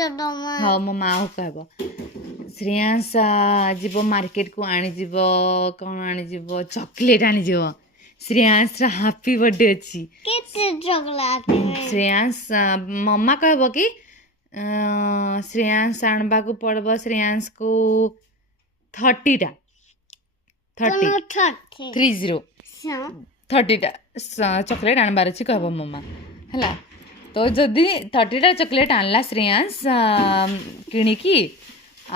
हाँ मो माँ कहब श्रेयांश जीव मार्केट को आनीजीव कौन आनीजीव चॉकलेट आनीजीव श्रेयांश हैप्पी बर्थडे अच्छी श्रेयांश मम्मा कहब कि श्रेयांश आणबा को पड़ब श्रेयांश को 30 चॉकलेट आणबार अच्छी कहब मम्मा है तो जदि 30 चॉकलेट आणला श्रेयांश किणिकी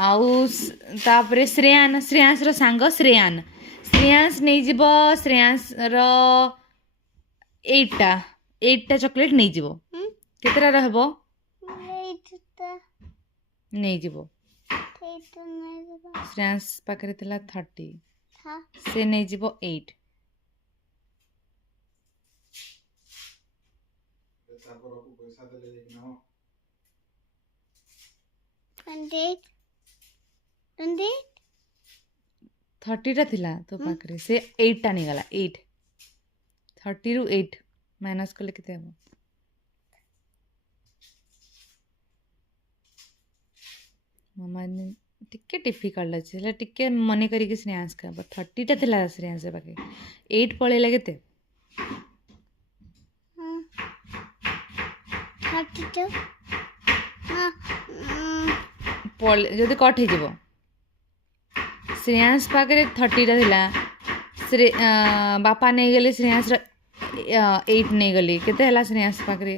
आउे श्रेयांश सांग श्रेयांश नहीं जीव श्रेयांश एटा चॉकलेट नहीं जीव केतरा रहबो नहीं जीव श्रेयांश पाखरे थिला 30 से नहीं जीव 8 30 थिला तो पाखरे से 8 टा नहीं गला 8 30 रु 8 माइनस कले केते हम मामा ने टिके डिफिकल्ट अछि ले टिके मने करी कि श्रेयांश का 30 टा थिला श्रेयांश पाखे 8 पळेला केते 32 जदि कट हो श्रेयांश पाखे 30 टा थिला बापा नहीं गले श्रेयांश 8 नहीं गली केते हला श्रेयांश पाखे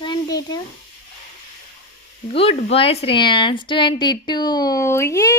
22 गुड बॉय श्रेयांश 22 ये